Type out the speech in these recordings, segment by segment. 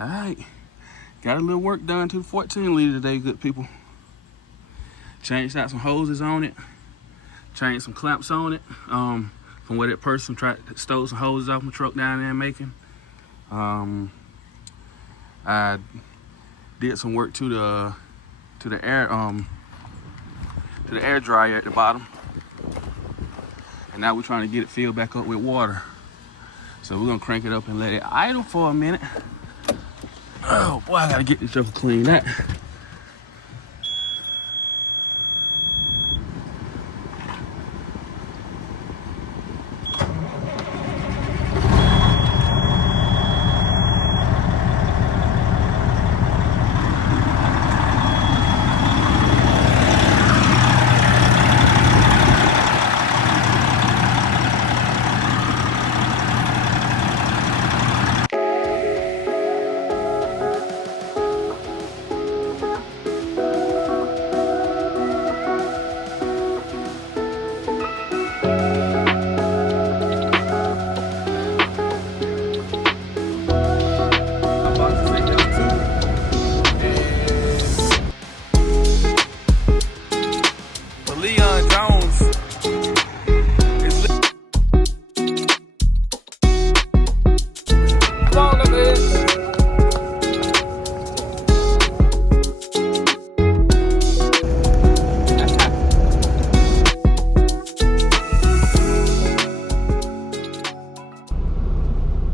Alright, got a little work done to the 14 liter today, good people. Changed out some hoses on it, changed some clamps on it, from where that person stole some hoses off my truck down there in Macon. I did some work to the air dryer at the bottom, and now we're trying to get it filled back up with water. So we're gonna crank it up and let it idle for a minute. Oh boy, I gotta get this stuff cleaned out.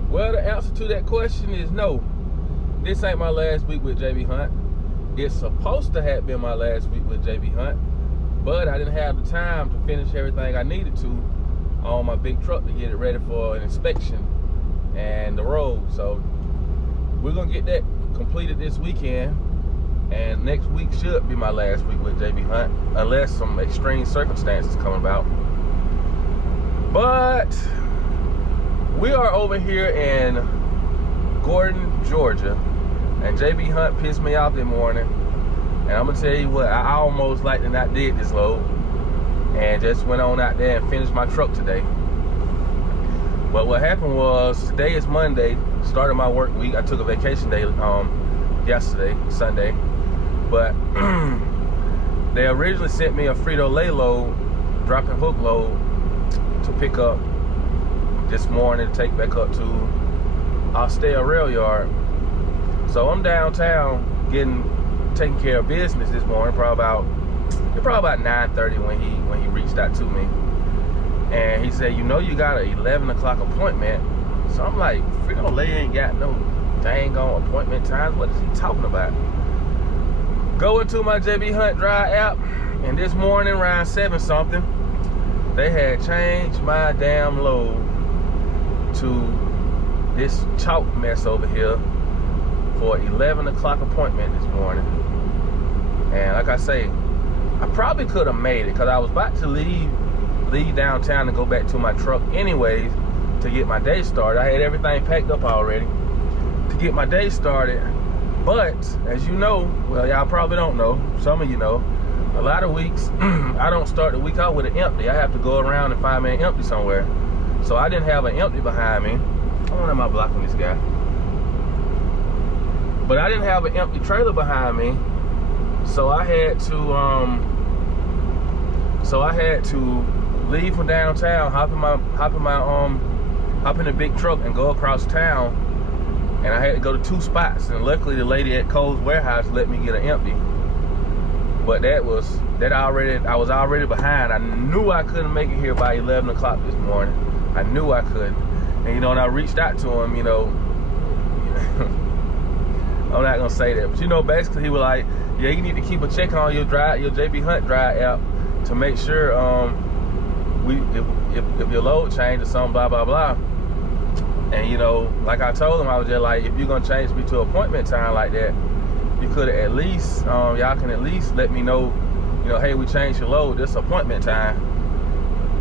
Well, the answer to that question is no. This ain't my last week with JB Hunt. It's supposed to have been my last week with JB Hunt, but I didn't have the time to finish everything I needed to on my big truck to get it ready for an inspection and the road. So we're gonna get that completed this weekend, and next week should be my last week with JB Hunt, unless some extreme circumstances come about. But we are over here in Gordon, Georgia, and JB Hunt pissed me off this morning. And I'm gonna tell you what, I almost like to not did this load and just went on out there and finished my truck today. But what happened was, today is Monday, started my work week. I took a vacation day yesterday, Sunday. But they originally sent me a Frito-Lay load, drop and hook load, to pick up this morning to take back up to Austell Rail Yard. So I'm downtown taking care of business this morning. Probably about 9:30 when he reached out to me, and he said, you know, you got an 11 o'clock appointment. So I'm like, Frito-Lay ain't got no dang on appointment times. What is he talking about? Go into my JB Hunt Drive app, and this morning around 7 something, they had changed my damn load to this chalk mess over here for 11 o'clock appointment this morning. And like I say, I probably could have made it, because I was about to leave downtown and go back to my truck anyways to get my day started. I had everything packed up already to get my day started. But as you know, well, y'all probably don't know, some of you know, a lot of weeks I don't start the week out with an empty. I have to go around and find me an empty somewhere. So I didn't have an empty behind me. I wonder am I blocking this guy? But I didn't have an empty trailer behind me, so I had to leave from downtown, hop in the big truck and go across town. And I had to go to 2 spots, and luckily the lady at Cole's warehouse let me get an empty. But I was already behind. I knew I couldn't make it here by 11 o'clock this morning. I knew I couldn't. And you know, and I reached out to him, you know, I'm not gonna say that, but you know, basically he was like, yeah, you need to keep a check on your JB Hunt Drive app to make sure if your load changed or something, blah blah blah. And you know, like I told him, I was just like, if you're gonna change me to appointment time like that, you could at least y'all can at least let me know, you know, hey, we changed your load, this appointment time,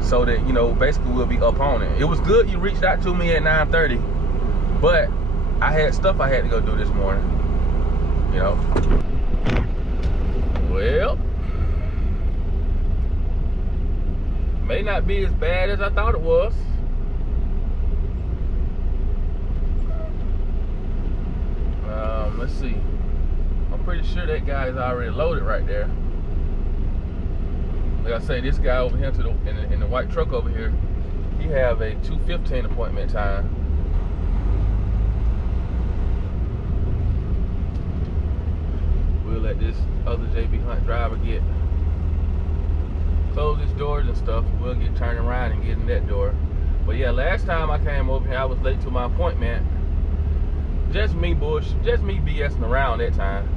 so that, you know, basically we'll be up on it. It was good you reached out to me at 9:30, but I had stuff I had to go do this morning, you know. Well, may not be as bad as I thought it was. Let's see. I'm pretty sure that guy is already loaded right there. Like I say, this guy over here in the white truck over here, he have a 2:15 appointment time. We'll let this other JB Hunt driver close his doors and stuff. We'll get turned around and get in that door. But yeah, last time I came over here, I was late to my appointment. Just me BSing around that time,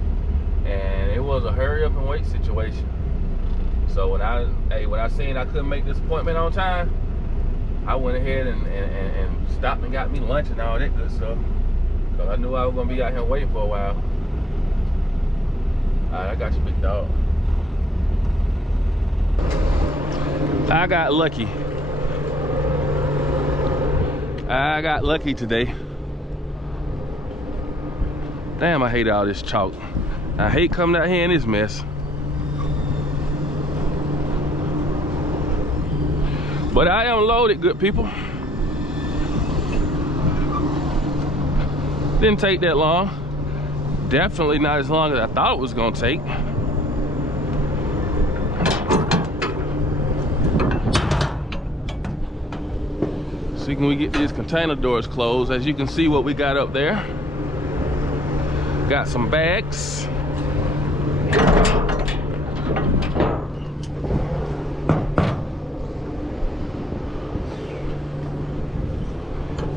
and it was a hurry up and wait situation. So when I seen I couldn't make this appointment on time, I went ahead and stopped and got me lunch and all that good stuff, because I knew I was gonna be out here waiting for a while. All right, I got you, big dog. I got lucky. I got lucky today. Damn, I hate all this chalk. I hate coming out here in this mess. But I am loaded, good people. Didn't take that long. Definitely not as long as I thought it was gonna take. See, can we get these container doors closed? As you can see what we got up there. Got some bags.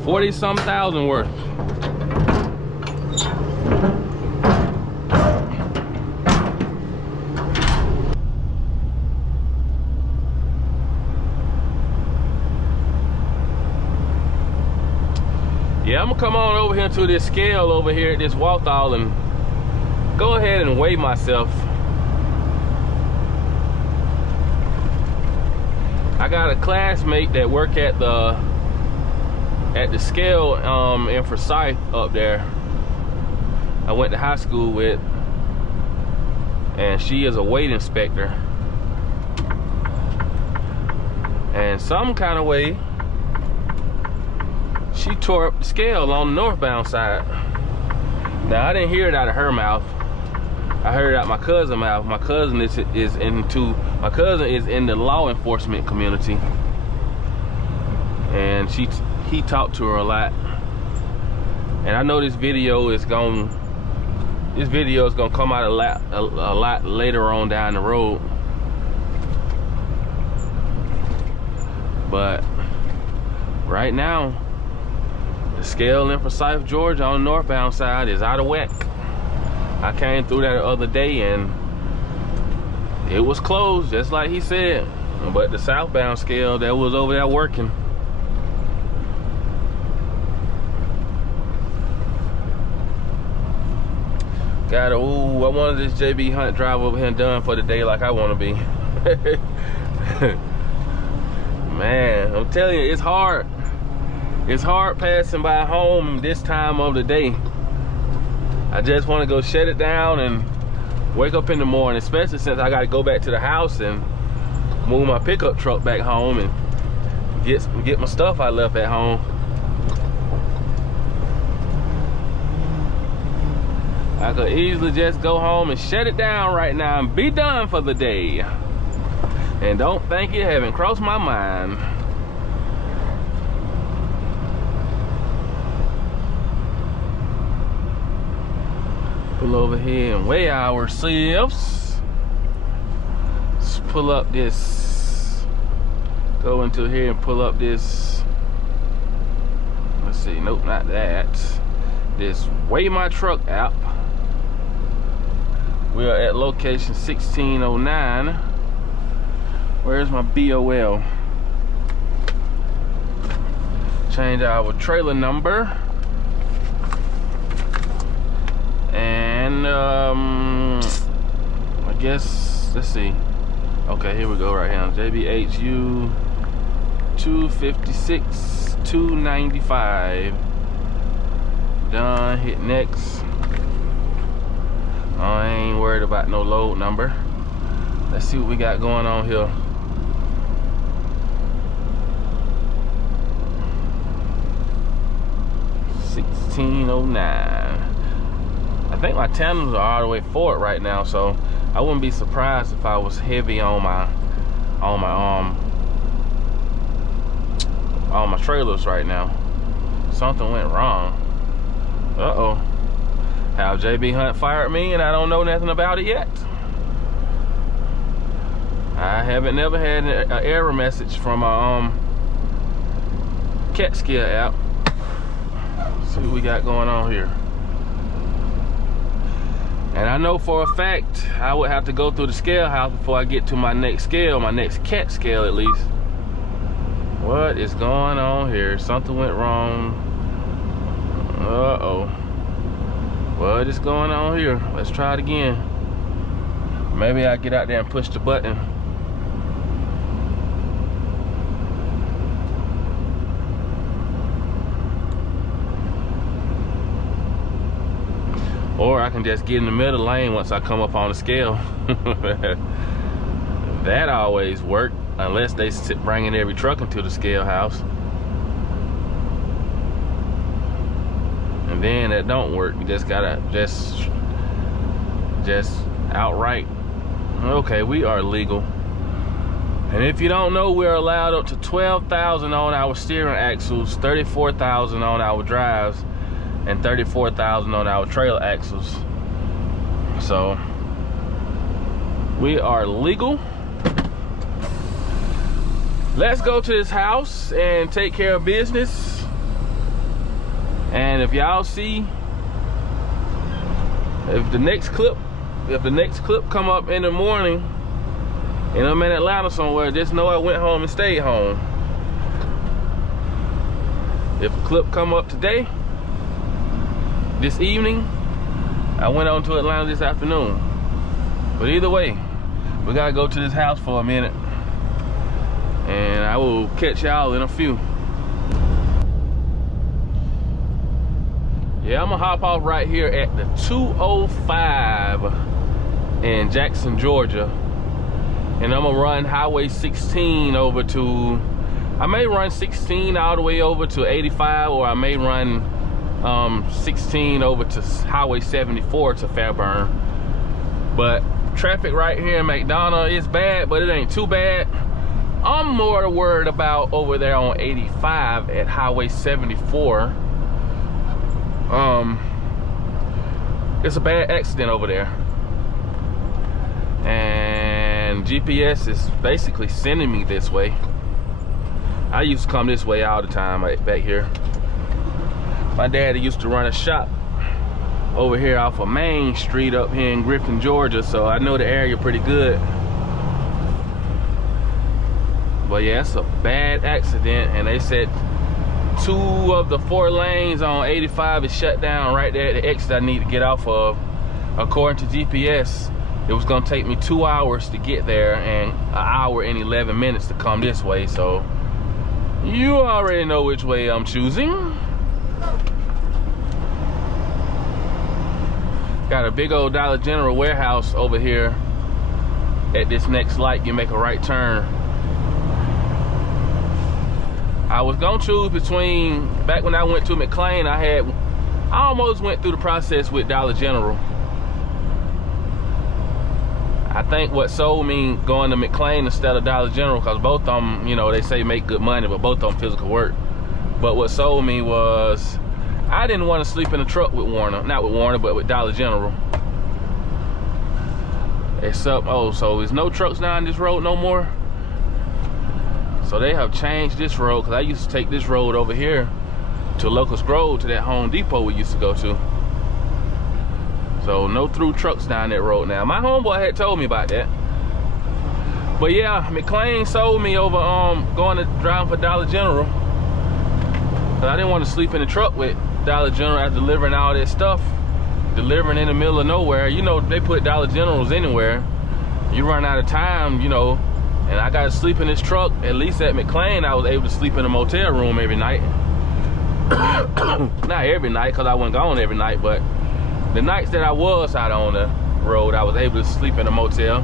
$40-some thousand worth. Yeah, I'm gonna come on over here to this scale over here at this Walthall and go ahead and weigh myself. I got a classmate that work at the scale in Forsyth up there. I went to high school with, and she is a weight inspector. And some kind of way, she tore up the scale on the northbound side. Now I didn't hear it out of her mouth. I heard it out my cousin's mouth. My cousin is in the law enforcement community, and he talked to her a lot. And I know this video is gonna come out a lot later on down the road. But right now, the scale in Forsyth, Georgia on the northbound side is out of whack. I came through that the other day and it was closed, just like he said. But the southbound scale that was over there working. I wanted this JB Hunt drive over here and done for the day like I want to be. Man, I'm telling you, it's hard. It's hard passing by home this time of the day. I just want to go shut it down and wake up in the morning, especially since I got to go back to the house and move my pickup truck back home and get my stuff I left at home. I could easily just go home and shut it down right now and be done for the day. And don't think it haven't crossed my mind. Pull over here and weigh ourselves. Let's pull up this. Go into here and pull up this. Let's see, nope, not that. This Weigh My Truck app. We are at location 1609. Where's my BOL? Change our trailer number. And I guess, let's see. Okay, here we go right here. JBHU 256 295. Done, hit next. I ain't worried about no load number. Let's see what we got going on here. $16.09. think my tandems are all the way forward right now, so I wouldn't be surprised if I was heavy on my trailers right now. Something went wrong. Uh-oh. Have JB Hunt fired me and I don't know nothing about it yet? I haven't never had an error message from a CAT scale app. Let's see what we got going on here. And I know for a fact I would have to go through the scale house before I get to my next scale, my next CAT scale at least. What is going on here? Something went wrong. Uh-oh. What is going on here? Let's try it again. Maybe I'll get out there and push the button. Or I can just get in the middle lane once I come up on the scale. That always works, unless they bringing every truck into the scale house. And then that don't work. You just gotta just outright. Okay, we are legal. And if you don't know, we're allowed up to 12,000 on our steering axles, 34,000 on our drives, and 34,000 on our trailer axles. So we are legal. Let's go to this house and take care of business. And if y'all see, if the next clip come up in the morning and I'm in Atlanta somewhere, just know I went home and stayed home. If a clip come up today, this evening, I went on to Atlanta this afternoon. But either way, we gotta go to this house for a minute. And I will catch y'all in a few. Yeah, I'm gonna hop off right here at the 205 in Jackson, Georgia. And I'm gonna run Highway 16 over to, I may run 16 all the way over to 85, or I may run 16 over to Highway 74 to Fairburn. But traffic right here in McDonough is bad, but it ain't too bad. I'm more worried about over there on 85 at Highway 74. It's a bad accident over there. And GPS is basically sending me this way. I used to come this way all the time back here. My daddy used to run a shop over here off of Main Street up here in Griffin, Georgia, so I know the area pretty good. But yeah, it's a bad accident, and they said 2 of the 4 lanes on 85 is shut down right there at the exit I need to get off of. According to GPS, it was gonna take me 2 hours to get there and 1 hour and 11 minutes to come this way, so you already know which way I'm choosing. Got a big old Dollar General warehouse over here. At this next light, you make a right turn. I was gonna choose between, back when I went to McLean, I almost went through the process with Dollar General. I think what sold me going to McLean instead of Dollar General, because both of them, you know, they say make good money, but both of them physical work. But what sold me was, I didn't want to sleep in a truck with Warner, not with Warner, but with Dollar General. Except, oh, so there's no trucks down this road no more? So they have changed this road, because I used to take this road over here to Locust Grove, to that Home Depot we used to go to. So no through trucks down that road now. My homeboy had told me about that. But yeah, McLean sold me over going to driving for Dollar General. Cause I didn't want to sleep in the truck with Dollar General after delivering all that stuff. Delivering in the middle of nowhere. You know, they put Dollar Generals anywhere. You run out of time, you know. And I got to sleep in this truck. At least at McLean, I was able to sleep in a motel room every night. Not every night, because I wasn't gone every night, but the nights that I was out on the road, I was able to sleep in a motel.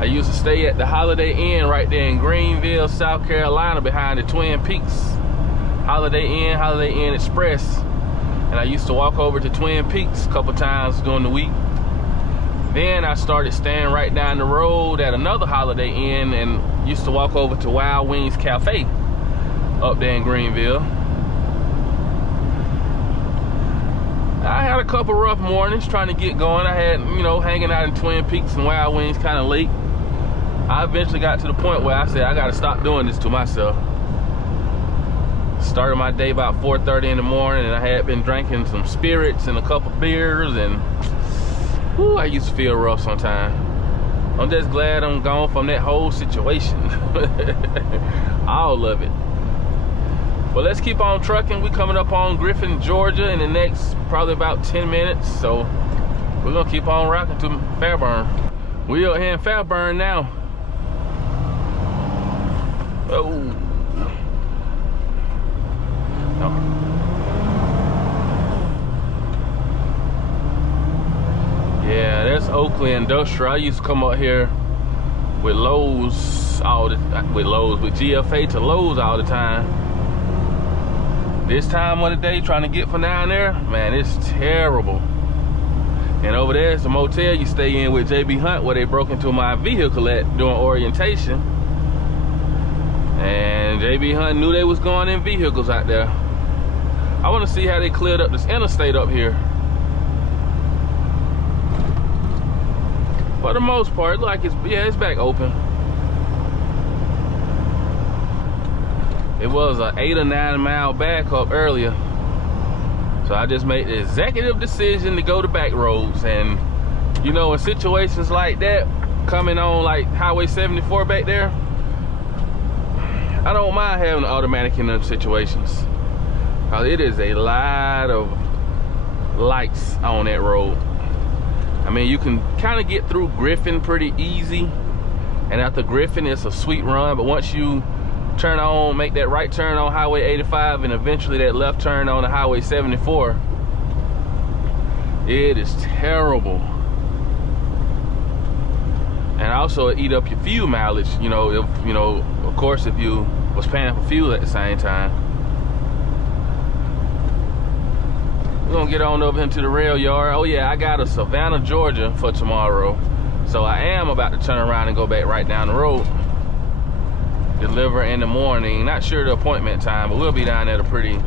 I used to stay at the Holiday Inn right there in Greenville, South Carolina, behind the Twin Peaks. Holiday Inn Express. and I used to walk over to Twin Peaks a couple times during the week. Then I started staying right down the road at another Holiday Inn and used to walk over to Wild Wings Cafe up there in Greenville. I had a couple rough mornings trying to get going. I had, you know, hanging out in Twin Peaks and Wild Wings kind of late. I eventually got to the point where I said, I gotta stop doing this to myself. Started my day about 4:30 in the morning, and I had been drinking some spirits and a couple beers, and whew, I used to feel rough sometimes. I'm just glad I'm gone from that whole situation. All of it. But let's keep on trucking. We're coming up on Griffin, Georgia in the next probably about 10 minutes. So we're gonna keep on rocking to Fairburn. We are here in Fairburn now. Oh. No. Yeah, that's Oakley Industrial. I used to come up here with Lowe's with GFA to Lowe's all the time. This time of the day, trying to get from down there, man, it's terrible. And over there is the motel you stay in with JB Hunt, where they broke into my vehicle at during orientation. And JB Hunt knew they was going in vehicles out there. I want to see how they cleared up this interstate up here. For the most part, it look like it's back open. It was an 8 or 9 mile backup earlier. So I just made the executive decision to go to back roads. And you know, in situations like that, coming on like Highway 74 back there, I don't mind having an automatic in those situations. Cause it is a lot of lights on that road. I mean, you can kind of get through Griffin pretty easy. And after Griffin, it's a sweet run. But once you turn on, make that right turn on Highway 85 and eventually that left turn on the Highway 74, it is terrible. And also it eat up your fuel mileage, you know, if, you know, of course, if you was paying for fuel at the same time. We're gonna get on over into the rail yard. Oh yeah, I got a Savannah, Georgia for tomorrow. So I am about to turn around and go back right down the road. Deliver in the morning. Not sure the appointment time, but we'll be down at a pretty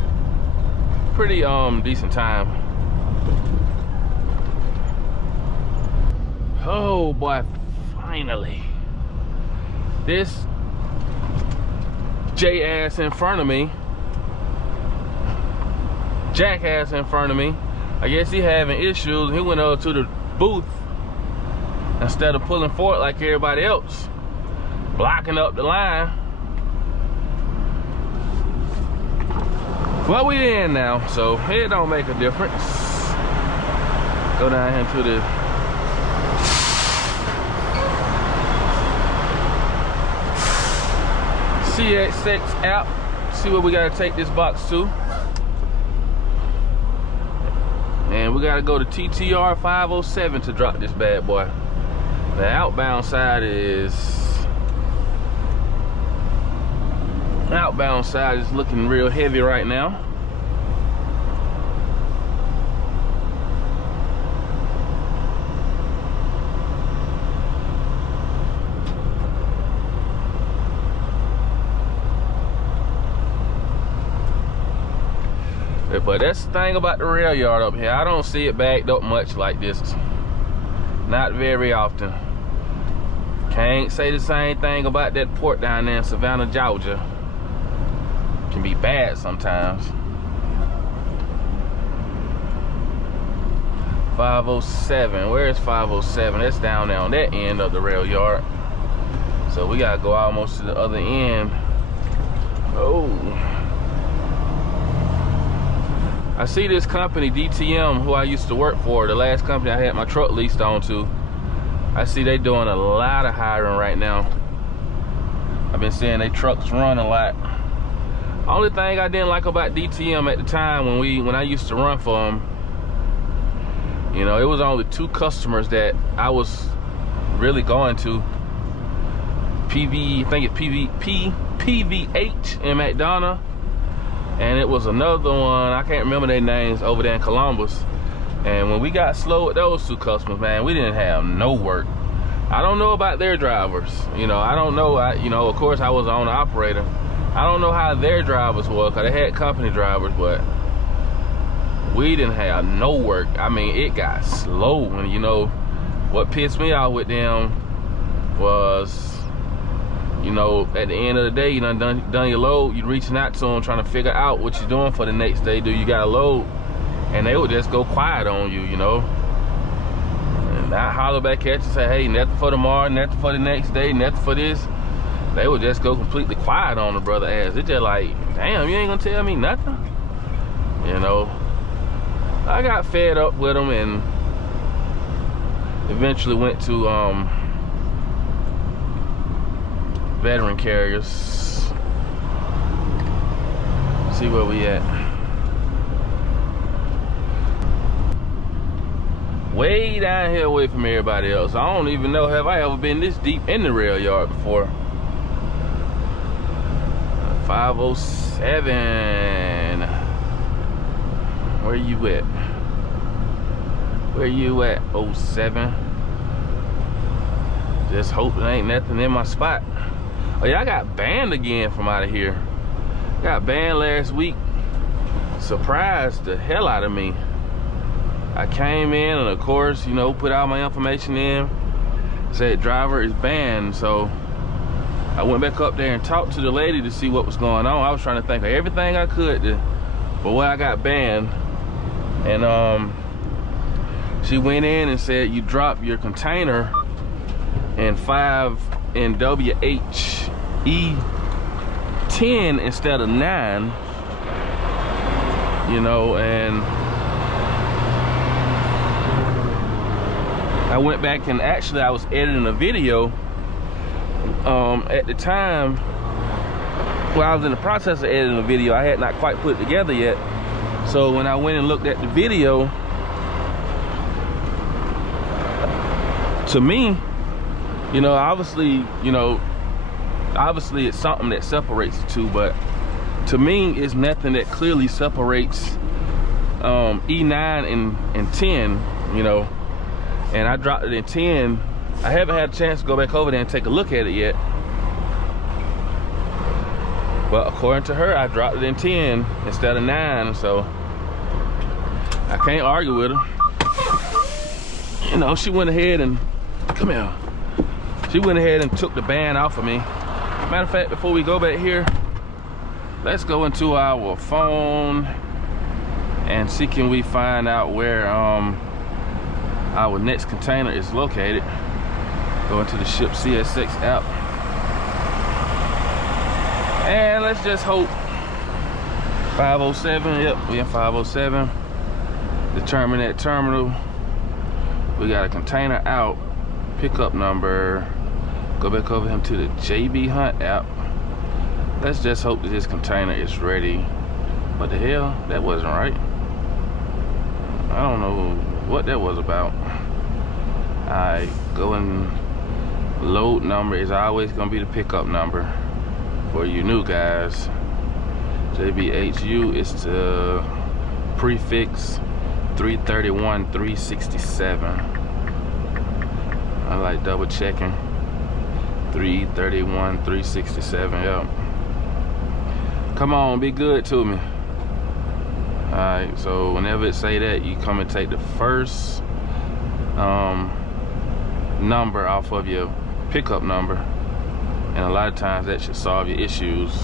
decent time. Oh boy, finally. This J-ass in front of me, jackass in front of me, I guess he having issues. He went over to the booth instead of pulling forward like everybody else, blocking up the line. Well, we in now, so it don't make a difference. Go down here to the CX6 app, see where we gotta take this box to. And we gotta go to TTR 507 to drop this bad boy. The outbound side is looking real heavy right now. But that's the thing about the rail yard up here. I don't see it backed up much like this. Not very often. Can't say the same thing about that port down there in Savannah, Georgia. Can be bad sometimes. 507, where's 507? That's down there on that end of the rail yard. So we gotta go almost to the other end. Oh. I see this company, DTM, who I used to work for, the last company I had my truck leased on to. I see they doing a lot of hiring right now. I've been seeing they trucks run a lot. Only thing I didn't like about DTM at the time when I used to run for them, you know, it was only 2 customers that I was really going to. I think it's PVH in McDonough, and it was another one, I can't remember their names, over there in Columbus. And when we got slow with those two customers, man, we didn't have no work. I don't know about their drivers, you know. I don't know, you know, of course I was the owner operator. I don't know how their drivers were, because they had company drivers, but we didn't have no work. I mean, it got slow. And you know, what pissed me off with them was, you know, at the end of the day, you done your load, you reaching out to them, trying to figure out what you're doing for the next day. Do you got a load? And they would just go quiet on you, you know. And not holler back at you, say, hey, nothing for tomorrow, nothing for the next day, nothing for this. They would just go completely quiet on the brother ass. It's just like, damn, you ain't gonna tell me nothing? You know, I got fed up with them and eventually went to veteran carriers. See where we at. Way down here away from everybody else. I don't even know, have I ever been this deep in the rail yard before. 507. Where you at? Where you at, 07? Just hope there ain't nothing in my spot. Oh yeah, I got banned again from out of here. Got banned last week. Surprised the hell out of me. I came in and of course, you know, put all my information in. Said driver is banned, so I went back up there and talked to the lady to see what was going on. I was trying to think of everything I could for why I got banned. And she went in and said, you dropped your container in 5 in WHE10 instead of 9. You know, and I went back and actually I was editing a video at the time. Well, I was in the process of editing a video. I had not quite put it together yet. So when I went and looked at the video, to me, you know, obviously it's something that separates the two, but to me, it's nothing that clearly separates E9 and 10, you know. And I dropped it in 10. I haven't had a chance to go back over there and take a look at it yet. But according to her, I dropped it in 10 instead of 9, so I can't argue with her. You know, she went ahead and, come here. She went ahead and took the ban off of me. Matter of fact, before we go back here, let's go into our phone and see can we find out where our next container is located. Go into the Ship CSX app. And let's just hope 507, yep, we in 507. Determine that terminal. We got a container out, pickup number. Go back over him to the JB Hunt app. Let's just hope that this container is ready. What the hell? That wasn't right. I don't know what that was about. Alright, go and load number is always gonna be the pickup number for you new guys. JBHU is the prefix 331 367. I like double checking. 331 367, yep. Come on, be good to me. Alright, so whenever it say that, you come and take the first number off of your pickup number, and a lot of times that should solve your issues,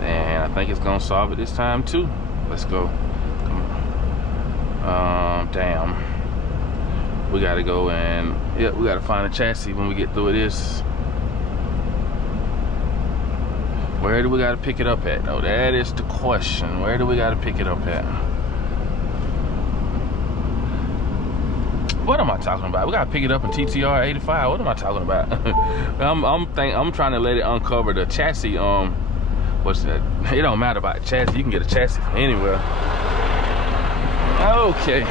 and I think it's gonna solve it this time too. Let's go. Come on. Damn, we gotta go and, yep, we gotta find a chassis when we get through this. Where do we gotta pick it up at? No, that is the question. Where do we gotta pick it up at? What am I talking about? We gotta pick it up in TTR 85. What am I talking about? I'm trying to let it uncover the chassis. What's that? It don't matter about the chassis. You can get a chassis from anywhere. Okay.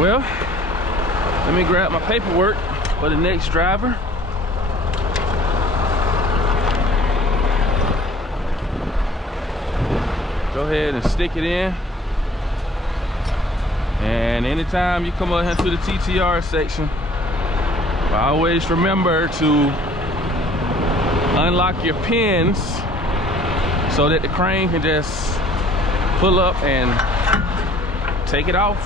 Well, let me grab my paperwork for the next driver. Go ahead and stick it in. And anytime you come up here to the TTR section, always remember to unlock your pins so that the crane can just pull up and take it off.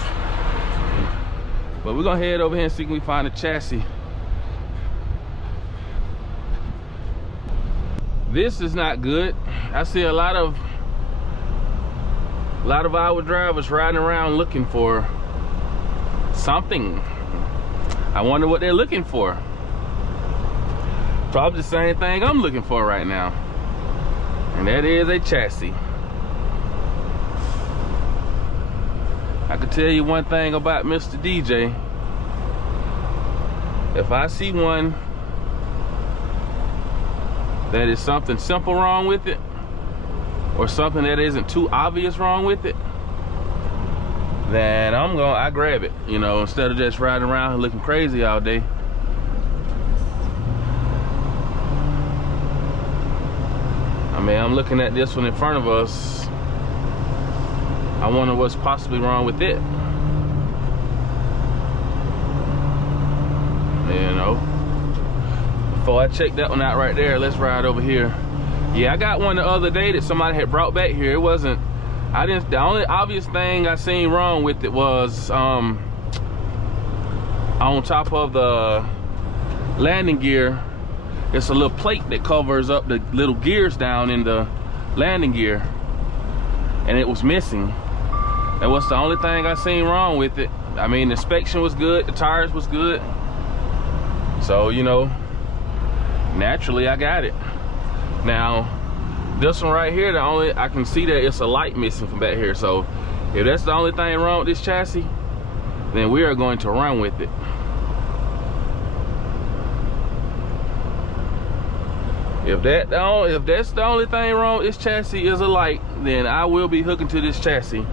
But we're gonna head over here and see if we can find a chassis. This is not good. I see a lot of our drivers riding around looking for something. I wonder what they're looking for. Probably the same thing I'm looking for right now, and that is a chassis. I can tell you one thing about Mr. DJ. If I see one that is something simple wrong with it, or something that isn't too obvious wrong with it, then I grab it, you know, instead of just riding around looking crazy all day. I mean, I'm looking at this one in front of us. I wonder what's possibly wrong with it. You know, before I check that one out right there, let's ride over here. Yeah, I got one the other day that somebody had brought back here. It wasn't, the only obvious thing I seen wrong with it was on top of the landing gear, it's a little plate that covers up the little gears down in the landing gear, and it was missing. That was the only thing I seen wrong with it. I mean, the inspection was good, the tires was good. So, you know, naturally I got it. Now, this one right here, I can see that it's a light missing from back here. So if that's the only thing wrong with this chassis, then we are going to run with it. If that's the only thing wrong with this chassis is a light, then I will be hooking to this chassis,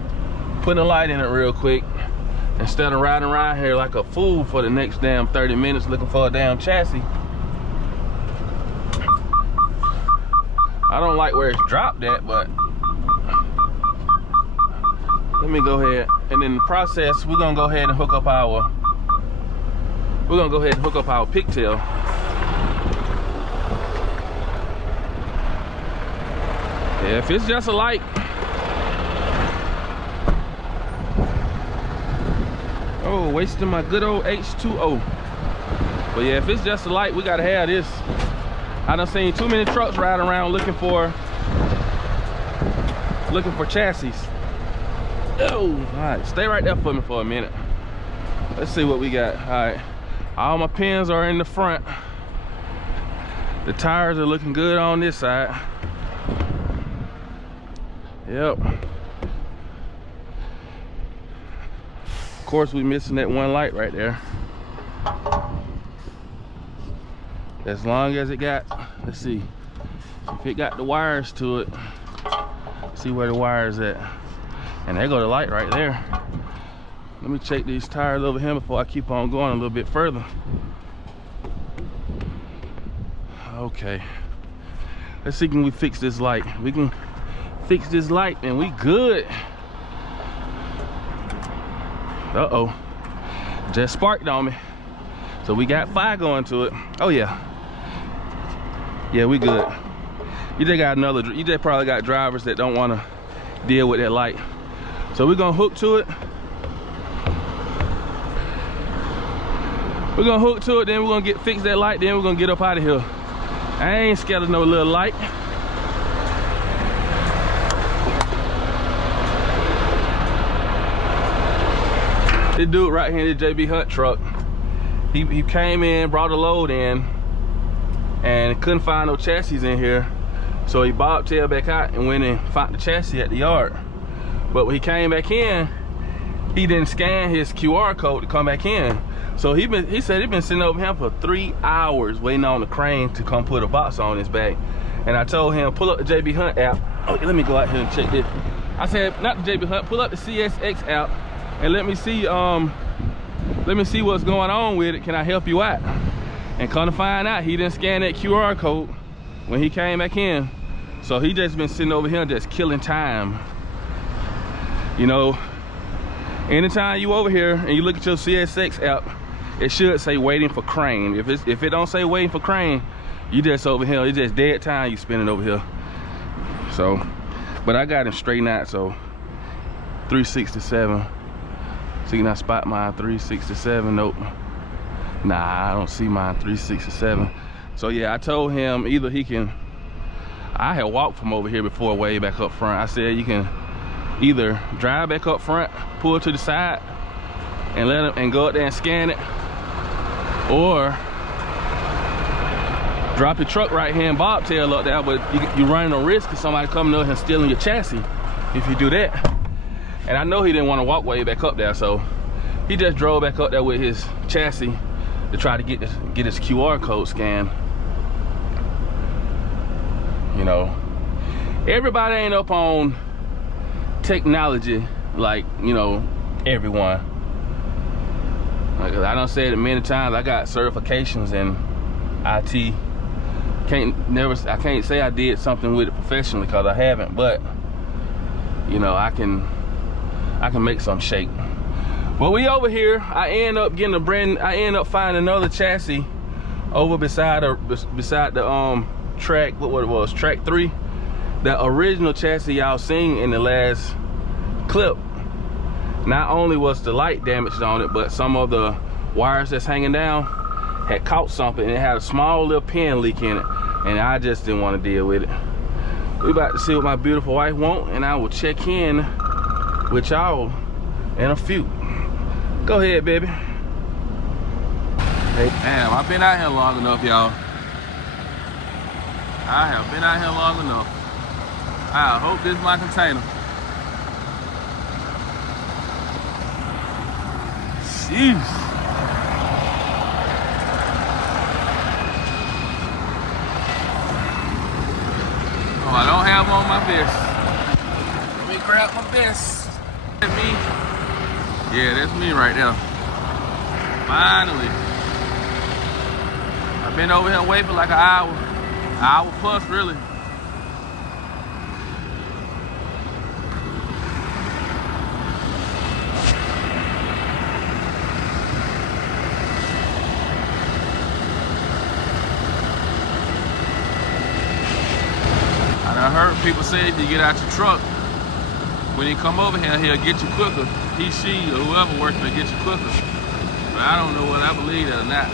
putting a light in it real quick, instead of riding around here like a fool for the next damn 30 minutes looking for a damn chassis. I don't like where it's dropped at, but let me go ahead, and in the process, we're gonna go ahead and hook up our pigtail. Yeah, if it's just a light, oh, wasting my good old H2O. But yeah, if it's just a light, we gotta have this. I done seen too many trucks riding around looking for chassis. Oh, all right, stay right there for me for a minute. Let's see what we got. All right, all my pins are in the front. The tires are looking good on this side. Yep. Of course, we missing that one light right there. As long as it got, let's see, if it got the wires to it, see where the wire's at. And there go the light right there. Let me check these tires over here before I keep on going a little bit further. Okay, let's see, can we fix this light? We can fix this light and we good. Uh-oh, just sparked on me. So we got fire going to it. Oh yeah. Yeah, we good. You just probably got drivers that don't want to deal with that light. So we're gonna hook to it. We're gonna hook to it, then we're gonna fix that light, then we're gonna get up out of here. I ain't scared of no little light. This dude right here in the JB Hunt truck, he came in, brought a load in, and couldn't find no chassis in here. So he bobtailed back out and went and found the chassis at the yard. But when he came back in, he didn't scan his QR code to come back in. So he said he'd been sitting over here for 3 hours waiting on the crane to come put a box on his back. And I told him, pull up the JB Hunt app. Okay, let me go out here and check this. I said, not the JB Hunt, pull up the CSX app and let me see what's going on with it. Can I help you out? And come to find out, he didn't scan that QR code when he came back in. So he just been sitting over here just killing time. You know, anytime you over here and you look at your CSX app, it should say waiting for crane. If it don't say waiting for crane, you just over here. It's just dead time you spending over here. So, but I got him straightened out. So 367. See, can I spot mine? 367. Nope. Nah, I don't see mine. 367. So yeah, I told him either he can. I had walked from over here before, way back up front. I said you can either drive back up front, pull to the side, and let him and go up there and scan it, or drop your truck right here and bobtail up there. But you're running a risk of somebody coming up and stealing your chassis if you do that. And I know he didn't want to walk way back up there, so he just drove back up there with his chassis to try to get his QR code scanned. You know, everybody ain't up on technology like, you know, everyone. Like I done said it many times, I got certifications in IT. I can't say I did something with it professionally because I haven't, but you know, I can make some shake. But we over here, I end up finding another chassis over beside the track, what it was, track 3. The original chassis y'all seen in the last clip. Not only was the light damaged on it, but some of the wires that's hanging down had caught something, and it had a small little pin leak in it, and I just didn't want to deal with it. We about to see what my beautiful wife wants, and I will check in with y'all in a few. Go ahead, baby. Hey, damn, I've been out here long enough, y'all. I have been out here long enough. I hope this is my container. Jeez. Oh, I don't have on my vest. Let me grab my vest. That's me. Yeah, that's me right there. Finally. I've been over here waiting for like an hour plus really. I heard people say if you get out your truck, when you come over here, he'll get you quicker. He, she, or whoever working will get you quicker. But I don't know whether I believe that or not.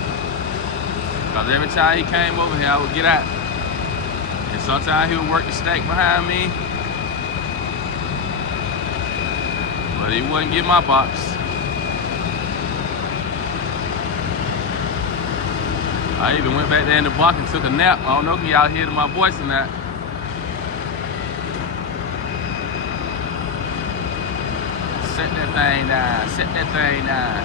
Because every time he came over here, I would get out. And sometimes he would work the stack behind me. But he wouldn't get my box. I even went back there in the box and took a nap. I don't know if y'all hear my voice or not. Set that thing down, set that thing down.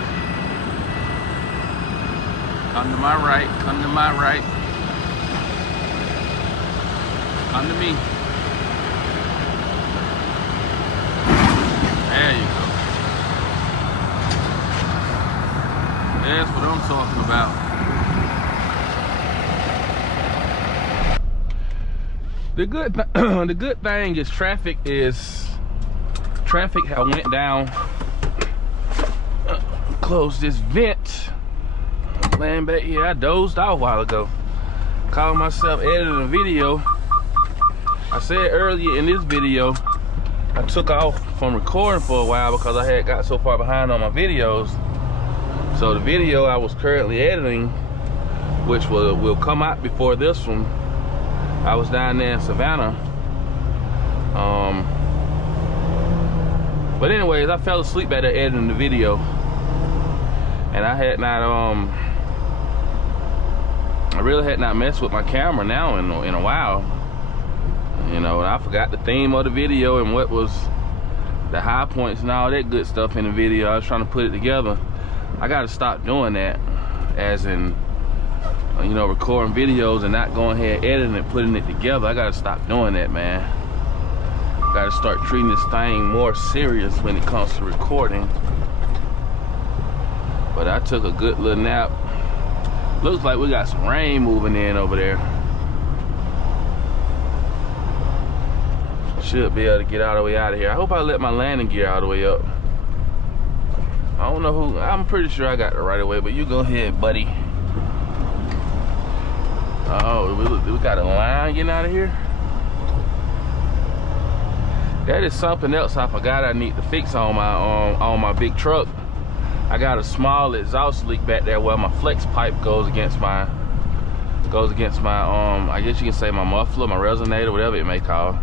Come to my right, come to my right. Come to me. There you go. That's what I'm talking about. The good thing is traffic have went down. Close this vent. Laying back here, I dozed out a while ago. Called myself editing a video. I said earlier in this video, I took off from recording for a while because I had got so far behind on my videos. So the video I was currently editing, which will come out before this one, I was down there in Savannah. But anyways, I fell asleep back there editing the video, and I had not I really had not messed with my camera now in a while. You know, and I forgot the theme of the video and what was the high points and all that good stuff in the video. I was trying to put it together. I got to stop doing that, as in, you know, recording videos and not going ahead editing and putting it together. I got to stop doing that, man. Got to start treating this thing more serious when it comes to recording. But I took a good little nap. Looks like we got some rain moving in over there. Should be able to get all the way out of here. I hope I let my landing gear all the way up. I don't know who, I'm pretty sure I got the right of way, but you go ahead, buddy. Oh, we got a line getting out of here. That is something else I forgot I need to fix on my big truck. I got a small exhaust leak back there where my flex pipe goes against my I guess you can say my muffler, my resonator, whatever it may call.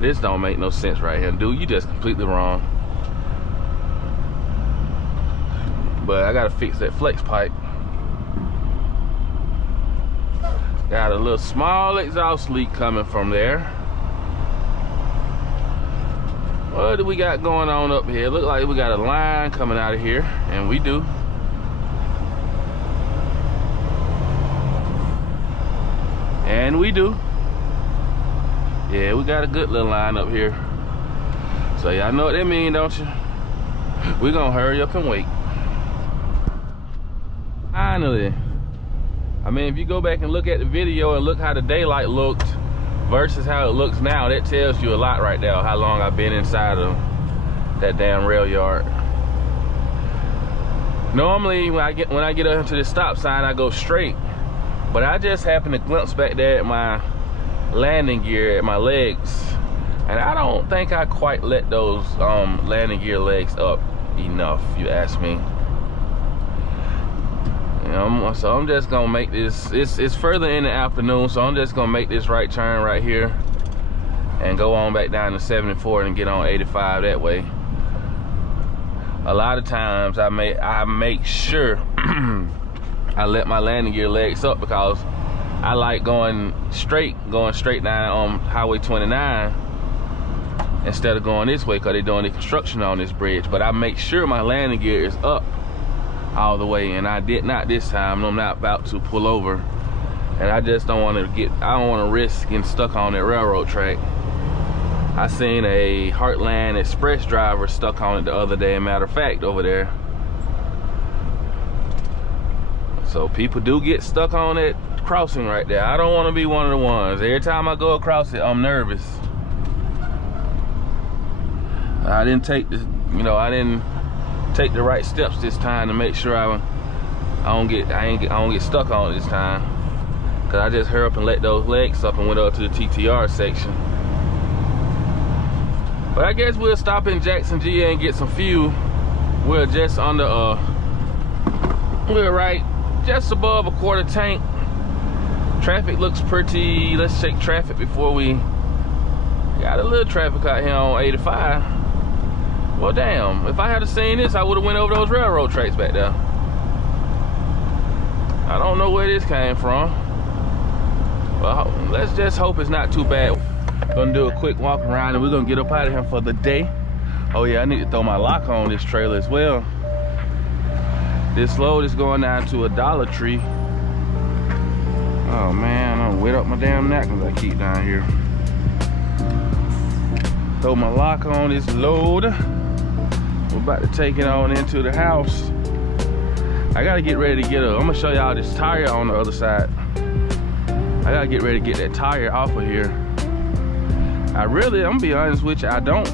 This don't make no sense right here, dude. You just completely wrong. But I gotta fix that flex pipe. Got a little small exhaust leak coming from there. What do we got going on up here? Look like we got a line coming out of here, and we do. And we do. Yeah, we got a good little line up here. So y'all know what that mean, don't you? We're gonna hurry up and wait. Finally. I mean, if you go back and look at the video and look how the daylight looked versus how it looks now, that tells you a lot right there, how long I've been inside of that damn rail yard. Normally, when I get up to the stop sign, I go straight. But I just happened to glimpse back there at my landing gear, at my legs. And I don't think I quite let those landing gear legs up enough, you ask me. So I'm just gonna make this, it's further in the afternoon, so I'm just gonna make this right turn right here and go on back down to 74 and get on 85 that way. A lot of times I make sure I let my landing gear legs up because I like going straight down on Highway 29 instead of going this way because they're doing the construction on this bridge. But I make sure my landing gear is up all the way, and I did not this time. I'm not about to pull over, and I just don't want to risk getting stuck on that railroad track. I seen a Heartland Express driver stuck on it the other day, matter of fact, over there. So people do get stuck on that crossing right there. I don't want to be one of the ones. Every time I go across it, I'm nervous. I didn't take the, I didn't take the right steps this time to make sure I don't get stuck on it this time. Cause I just hurried up and let those legs up and went up to the TTR section. But I guess we'll stop in Jackson, GA and get some fuel. We're just under we're right just above a quarter tank. Traffic looks pretty. Let's check traffic before we got a little traffic out here on 85. Well, damn, if I had seen this, I would have went over those railroad tracks back there. I don't know where this came from. Well, let's just hope it's not too bad. Gonna do a quick walk around and we're gonna get up out of here for the day. Oh yeah, I need to throw my lock on this trailer as well. This load is going down to a Dollar Tree. Oh man, I'm wet up my damn napkins I keep down here. Throw my lock on this load. We're about to take it on into the house. I gotta get ready to I'm gonna show y'all this tire on the other side. I gotta get ready to get that tire off of here. I'm gonna be honest with you, I don't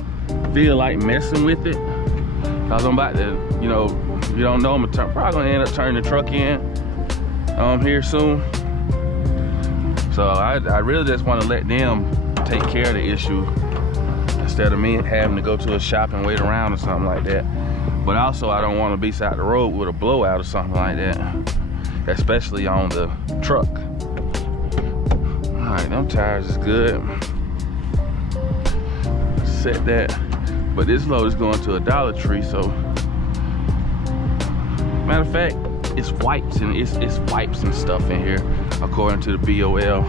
feel like messing with it. Cause I'm about to, you don't know, I'm probably gonna end up turning the truck in here soon. So I really just wanna let them take care of the issue instead of me having to go to a shop and wait around or something like that. But also I don't wanna be side the road with a blowout or something like that, especially on the truck. All right, them tires is good. Set that, but this load is going to a Dollar Tree, so matter of fact, it's wipes and stuff in here according to the BOL.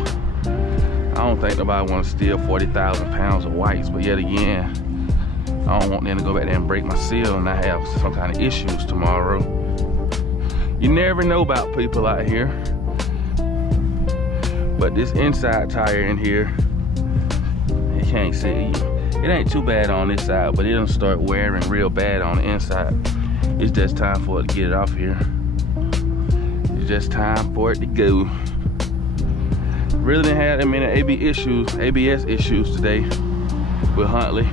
I don't think nobody want to steal 40,000 pounds of wipes, but yet again, I don't want them to go back there and break my seal and I have some kind of issues tomorrow. You never know about people out here. But this inside tire in here, you can't see. It ain't too bad on this side, but it'll start wearing real bad on the inside. It's just time for it to get it off here. It's just time for it to go. Really didn't have that many ABS issues today. with Huntley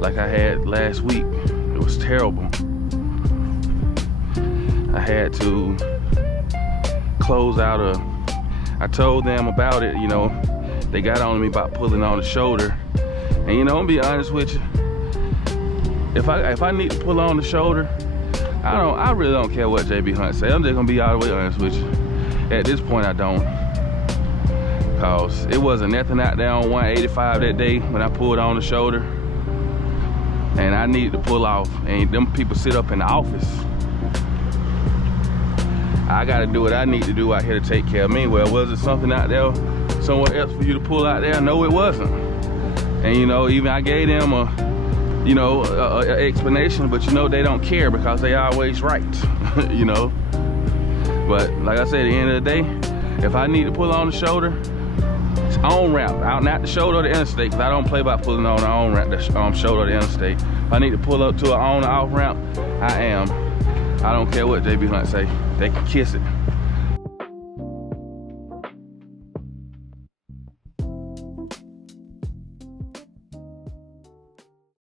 like I had last week. It was terrible. I had to close out I told them about it, you know. They got on me about pulling on the shoulder. And you know, I'm gonna be honest with you. If I need to pull on the shoulder, I really don't care what JB Hunt say. I'm just gonna be all the way honest with you. At this point, I don't. Cause it wasn't nothing out there on 185 that day when I pulled on the shoulder. And I needed to pull off. And them people sit up in the office. I gotta do what I need to do out here to take care of me. Well, was it something out there somewhere else for you to pull out there? No, it wasn't. And you know, even I gave them a explanation, but you know, they don't care because they always right, you know. But like I said, at the end of the day, if I need to pull on the shoulder, it's on ramp, not the shoulder of the interstate, because I don't play by pulling on the on ramp, the shoulder of the interstate. If I need to pull up to an on or off ramp, I am. I don't care what JB Hunt say. They can kiss it.